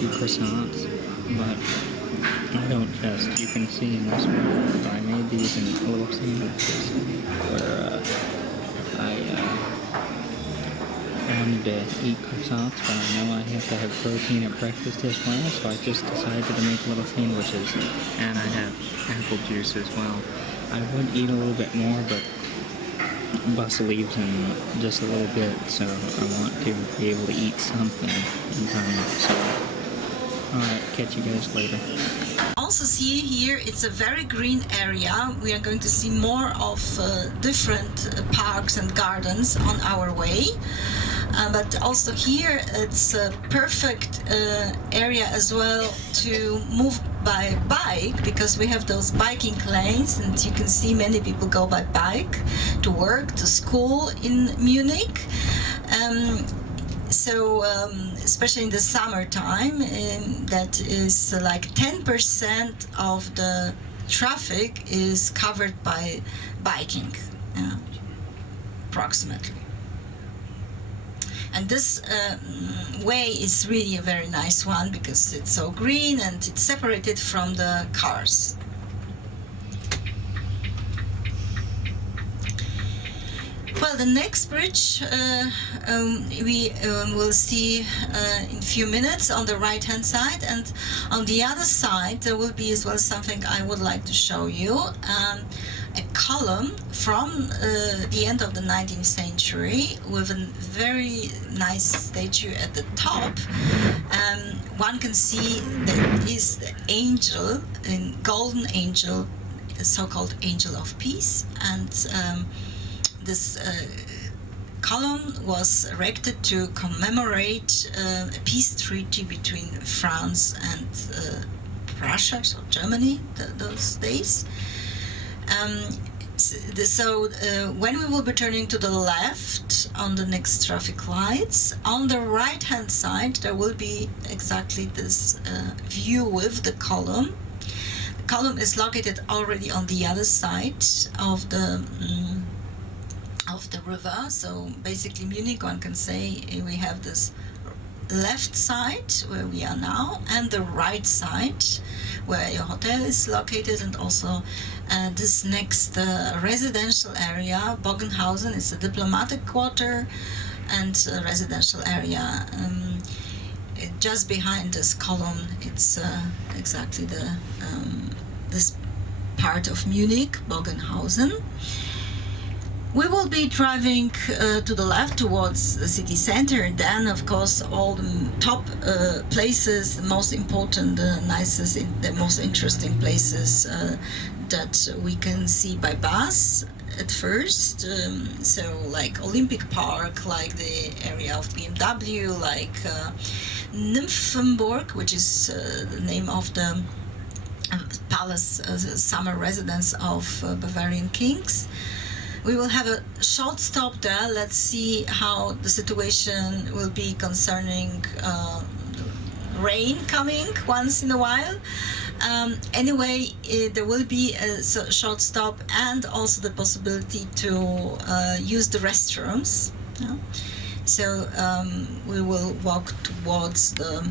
2 croissants, but I don't just, you can see in this one, I made these in little sandwiches where I wanted to eat croissants, but I know I have to have protein at breakfast as well, so I just decided to make little sandwiches, and I have apple juice as well. I would eat a little bit more, but bus leaves in just a little bit, so I want to be able to eat something in time. So, alright, catch you guys later. Also see here, it's a very green area. We are going to see more of different parks and gardens on our way. But also here, it's a perfect area as well to move by bike, because we have those biking lanes, and you can see many people go by bike to work, to school in Munich. Especially in the summertime, that is like 10% of the traffic is covered by biking, approximately. And this way is really a very nice one, because it's so green and it's separated from the cars. Well, the next bridge we will see in a few minutes on the right hand side, and on the other side there will be as well something I would like to show you. A column from the end of the 19th century with a very nice statue at the top. One can see there is the angel, a golden angel, the so-called angel of peace, and this column was erected to commemorate a peace treaty between France and Prussia, so Germany, those days. When we will be turning to the left on the next traffic lights, on the right hand side there will be exactly this view with the column. The column is located already on the other side of the river, so basically Munich, one can say we have this left side where we are now, and the right side where your hotel is located, and also this next residential area, Bogenhausen, is a diplomatic quarter and a residential area. Just behind this column, it's exactly the this part of Munich, Bogenhausen. We will be driving to the left towards the city center, and then of course all the top places, the most important, the nicest, the most interesting places that we can see by bus at first. So like Olympic Park, like the area of Bmw, like Nymphenburg, which is the name of the palace, summer residence of Bavarian kings. We will have a short stop there. Let's see how the situation will be concerning rain coming once in a while. Anyway, there will be a short stop and also the possibility to use the restrooms. So we will walk towards the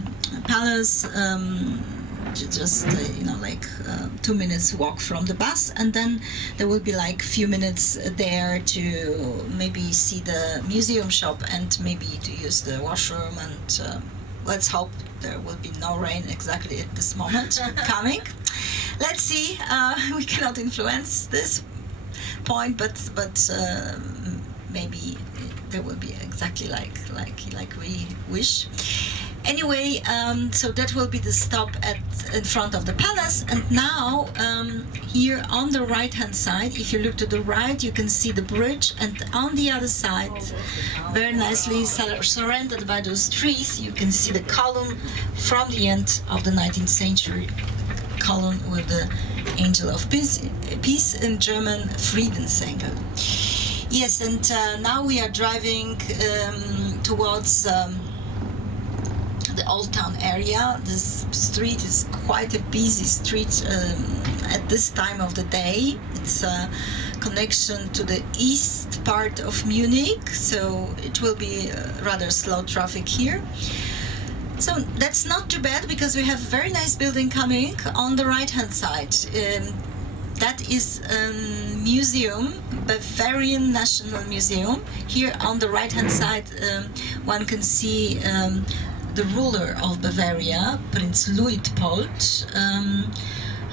palace, just 2 minutes walk from the bus, and then there will be like few minutes there to maybe see the museum shop and maybe to use the washroom, and let's hope there will be no rain exactly at this moment coming. Let's see. We cannot influence this point, but maybe there will be exactly like we wish. Anyway, so that will be the stop in front of the palace. And now here on the right hand side, if you look to the right, you can see the bridge, and on the other side, very nicely surrounded by those trees, you can see the column from the end of the 19th century, column with the angel of peace in German, Friedensengel. Yes, and now we are driving towards the Old Town area. This street is quite a busy street at this time of the day. It's a connection to the east part of Munich, so it will be rather slow traffic here. So that's not too bad because we have a very nice building coming on the right hand side. That is a museum, Bavarian National Museum. Here on the right hand side one can see the ruler of Bavaria, Prince Luitpold,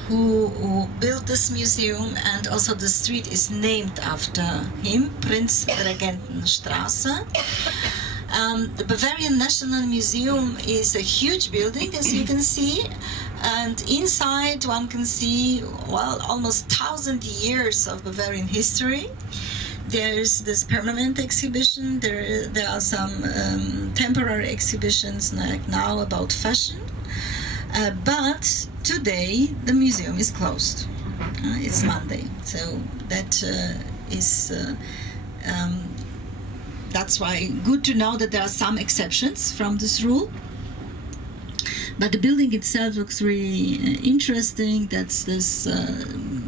who built this museum, and also the street is named after him, Prinz Regentenstraße. The Bavarian National Museum is a huge building, as you can see, and inside one can see, well, almost 1,000 years of Bavarian history. There's this permanent exhibition, there are some temporary exhibitions like now about fashion, but today the museum is closed. It's Monday, so that is that's why good to know that there are some exceptions from this rule. But the building itself looks really interesting. That's this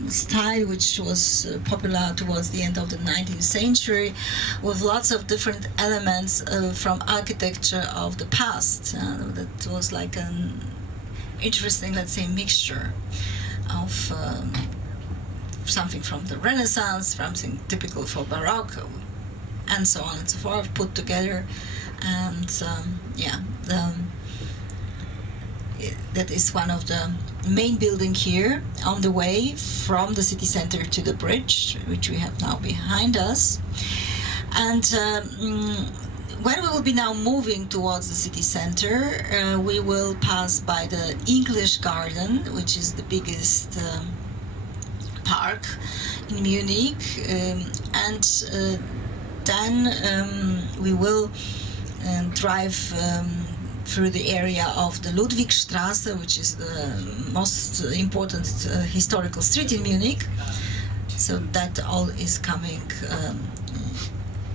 style which was popular towards the end of the 19th century, with lots of different elements from architecture of the past. That was like an interesting, let's say, mixture of something from the Renaissance, something typical for Baroque, and so on and so forth, put together. And that is one of the main buildings here on the way from the city center to the bridge, which we have now behind us. And when we will be now moving towards the city center, we will pass by the English Garden, which is the biggest park in Munich, and then we will drive through the area of the Ludwigstraße, which is the most important historical street in Munich. So that all is coming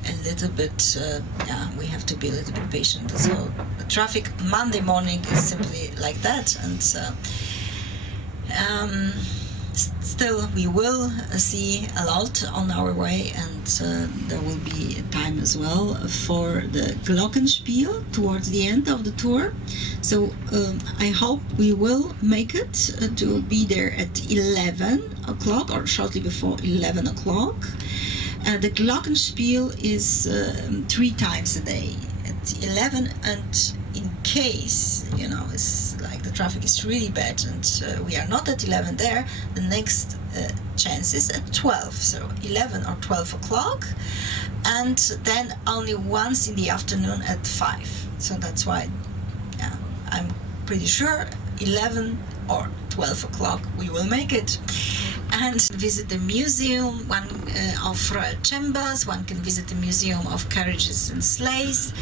a little bit, we have to be a little bit patient. So the traffic Monday morning is simply like that, and still we will see a lot on our way, and there will be time as well for the Glockenspiel towards the end of the tour. So I hope we will make it to be there at 11 o'clock or shortly before 11 o'clock. The Glockenspiel is 3 times a day at 11, and in case, it's like the traffic is really bad and we are not at 11 there, the next chance is at 12, so 11 or 12 o'clock, and then only once in the afternoon at 5. So that's why, I'm pretty sure 11 or 12 o'clock we will make it. And visit the museum, one of royal chambers, one can visit the museum of carriages and sleighs,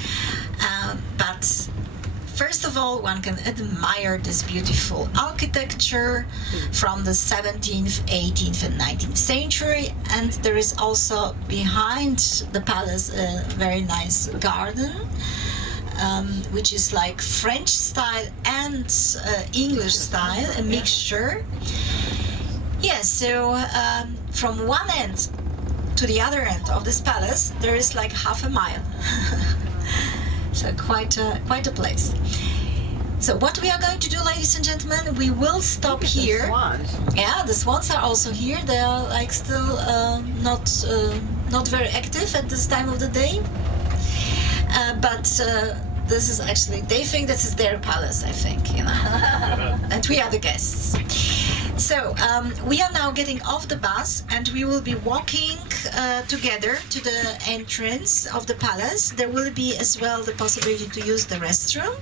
but first of all, one can admire this beautiful architecture from the 17th, 18th and 19th century, and there is also behind the palace a very nice garden, which is like French style and English style, a mixture. Yes, so from one end to the other end of this palace, there is like half a mile. So quite a place. So what we are going to do, ladies and gentlemen, we will stop here. Swans. Yeah, the swans are also here. They are like still not very active at this time of the day. But this is actually, they think this is their palace, I think, and we are the guests. So we are now getting off the bus and we will be walking together to the entrance of the palace. There will be as well the possibility to use the restroom.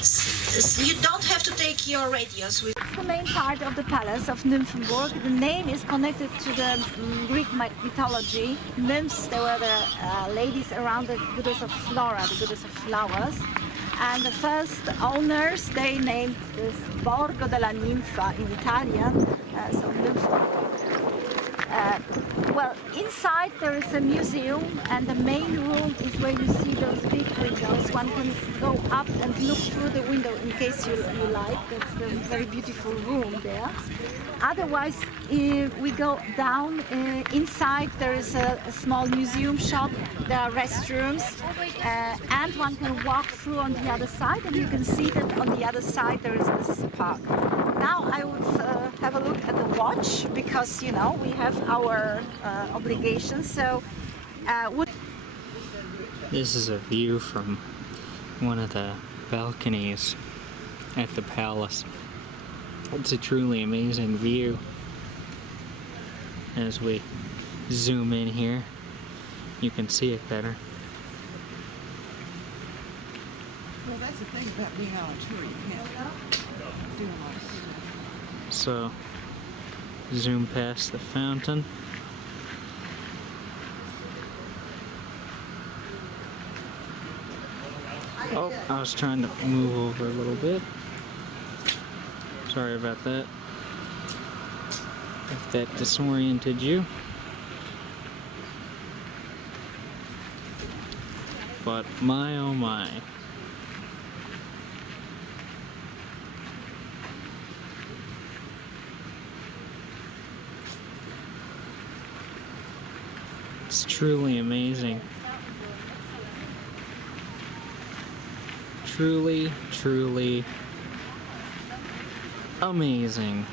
So you don't have to take your radios with. The main part of the palace of Nymphenburg. The name is connected to the Greek mythology. Nymphs, they were the ladies around the goddess of flora, the goddess of flowers. And the first owners, they named this Borgo della Ninfa in Italian, so Nymphenburg. Well, inside there is a museum, and the main room is where you see those big windows. One can go up and look through the window in case you like. That's a very beautiful room there. Otherwise, if we go down inside, there is a small museum shop. There are restrooms, and one can walk through on the other side, and you can see that on the other side there is this park. Now I would have a look at the watch, because you know we have our obligations. So This is a view from one of the balconies at the palace. It's a truly amazing view. As we zoom in here, you can see it better. Well, that's the thing about being on a tour. You can't do a lot of stuff. So, zoom past the fountain. Oh, I was trying to move over a little bit. Sorry about that. If that disoriented you. But my oh my. It's truly amazing. Truly, truly amazing.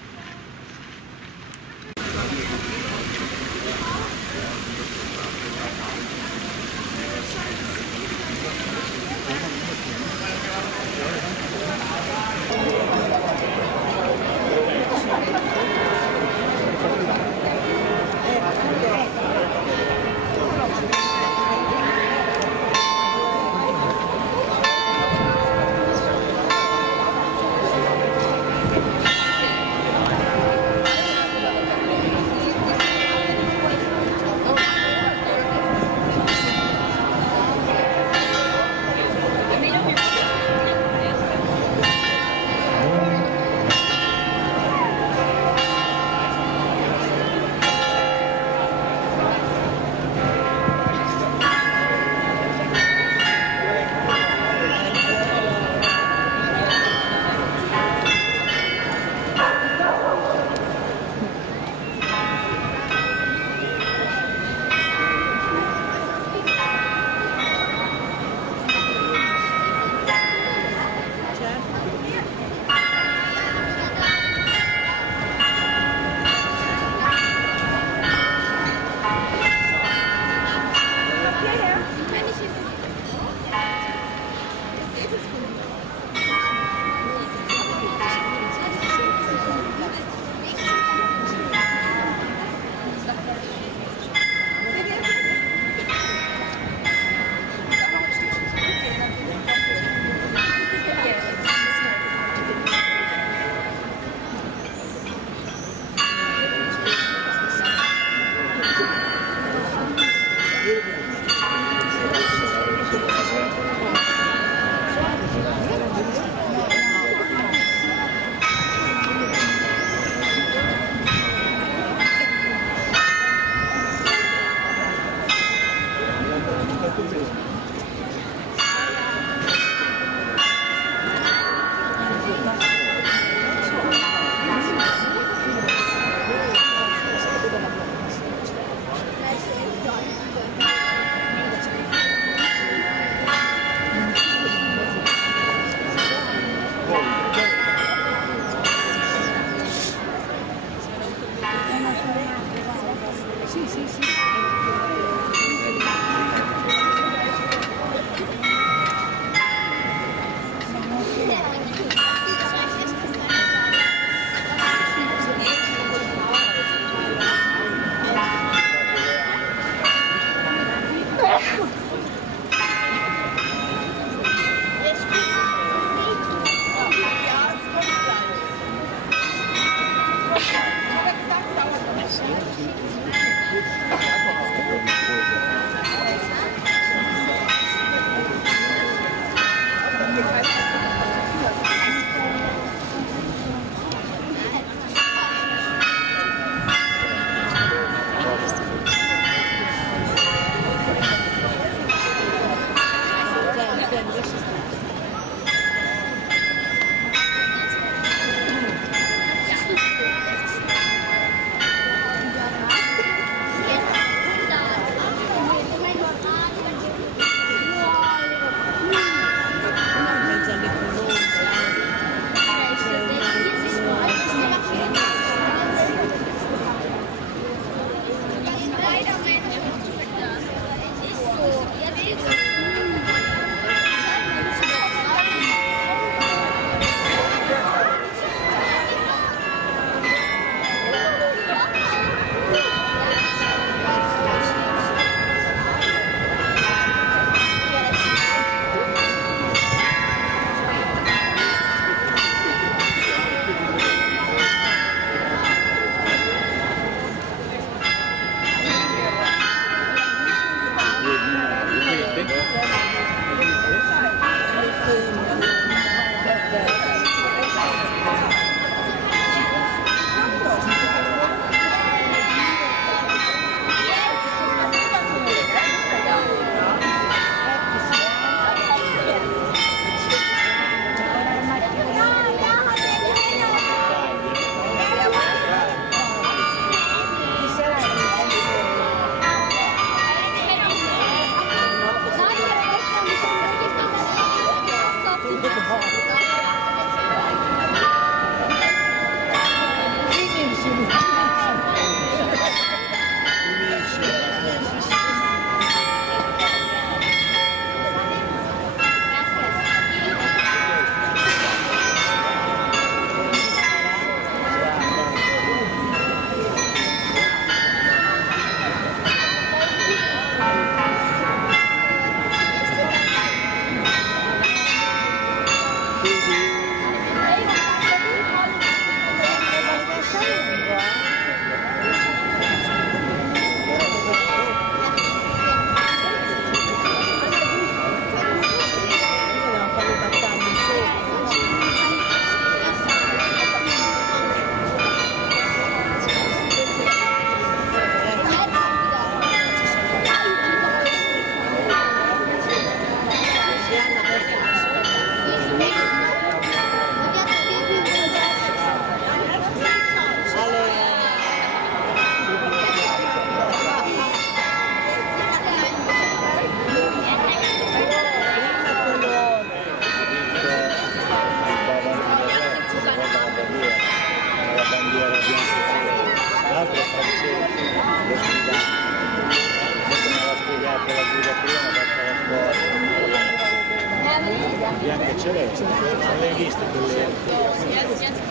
Bianca e celeste, non le hai viste quelle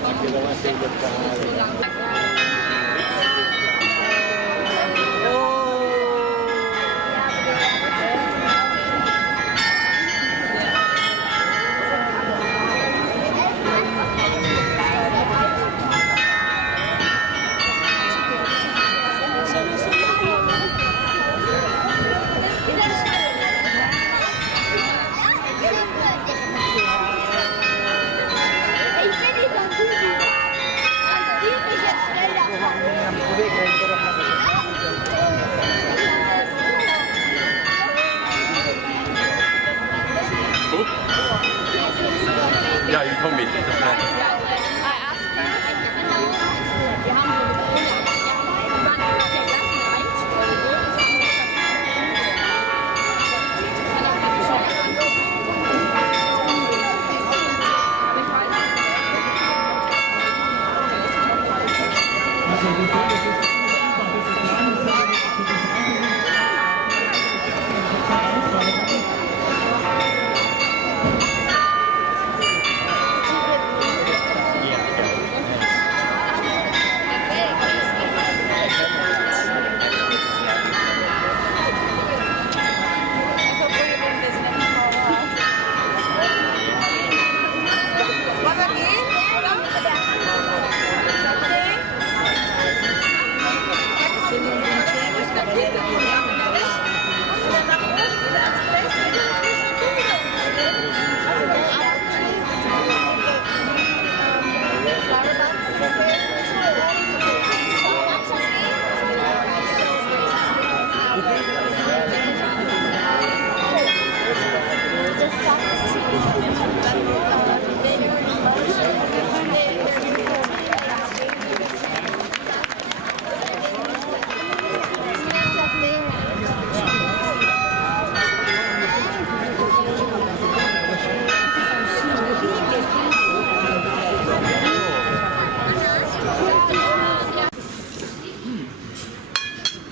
anche davanti al locale? Ja, you told me.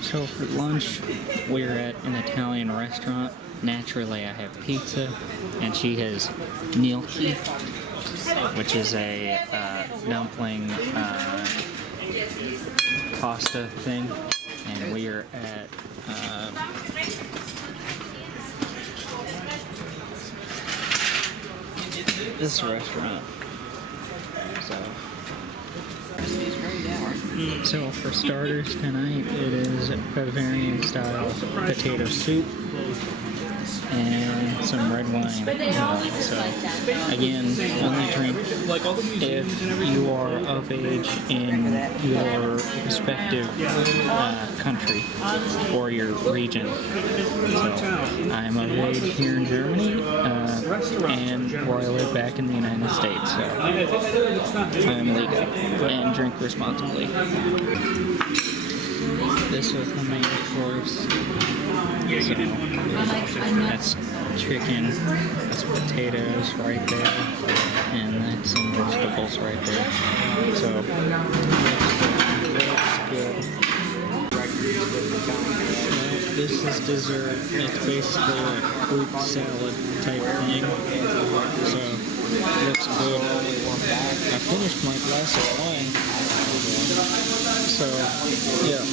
So for lunch, we're at an Italian restaurant. Naturally, I have pizza, and she has gnocchi, which is a dumpling pasta thing. And we are at this restaurant. So for starters tonight, it is Bavarian style potato soup and some red wine. So again, only drink if you are of age in your respective country or your region. So I'm of age here in Germany and where I live back in the United States. So I'm legal and drink responsibly. This was the main course. So that's chicken, that's potatoes right there, and that's some vegetables right there. So looks good. This is dessert. It's basically a fruit salad type thing. So looks good. I finished my glass of wine. So yeah.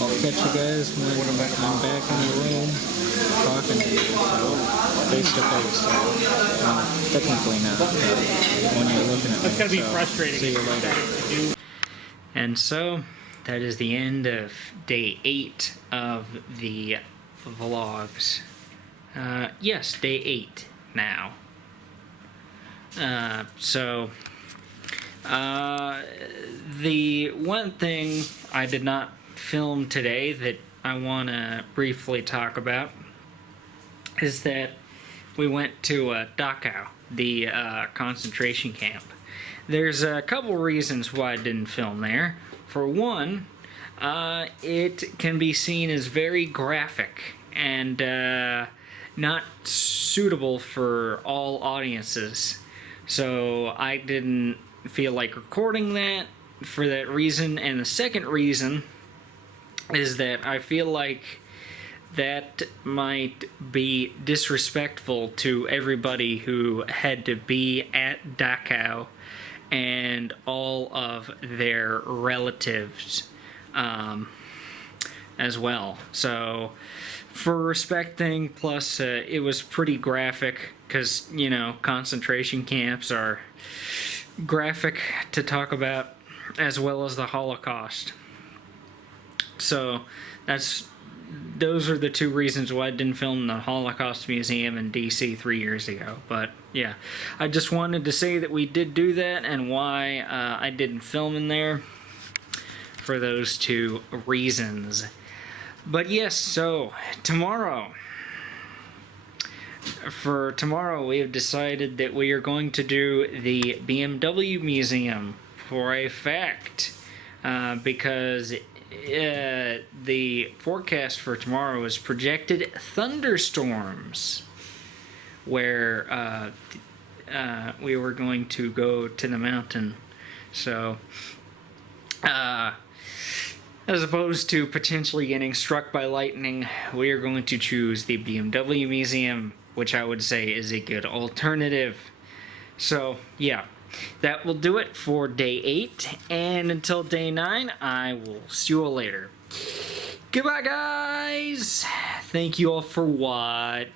I'll catch you guys when I'm back in the room talking to you, face to face. Technically not, but when you're looking at me. That's gotta be frustrating. See you later. And so, that is the end of day 8 of the vlogs. Yes, day 8 now. The one thing I did not film today that I want to briefly talk about is that we went to Dachau, the concentration camp. There's a couple reasons why I didn't film there. For one, it can be seen as very graphic and not suitable for all audiences. So I didn't feel like recording that, for that reason. And the second reason is that I feel like that might be disrespectful to everybody who had to be at Dachau and all of their relatives as well. So for respecting, plus it was pretty graphic, because, you know, concentration camps are graphic to talk about, as well as the Holocaust. So those are the two reasons why I didn't film the Holocaust Museum in DC 3 years ago. But yeah, I just wanted to say that we did do that, and why I didn't film in there, for those two reasons. But yes, so tomorrow, we have decided that we are going to do the BMW Museum for a fact, because the forecast for tomorrow is projected thunderstorms, where we were going to go to the mountain. So as opposed to potentially getting struck by lightning, we are going to choose the BMW Museum, which I would say is a good alternative. So yeah, that will do it for day 8, and until day 9, I will see you all later. Goodbye, guys! Thank you all for watching.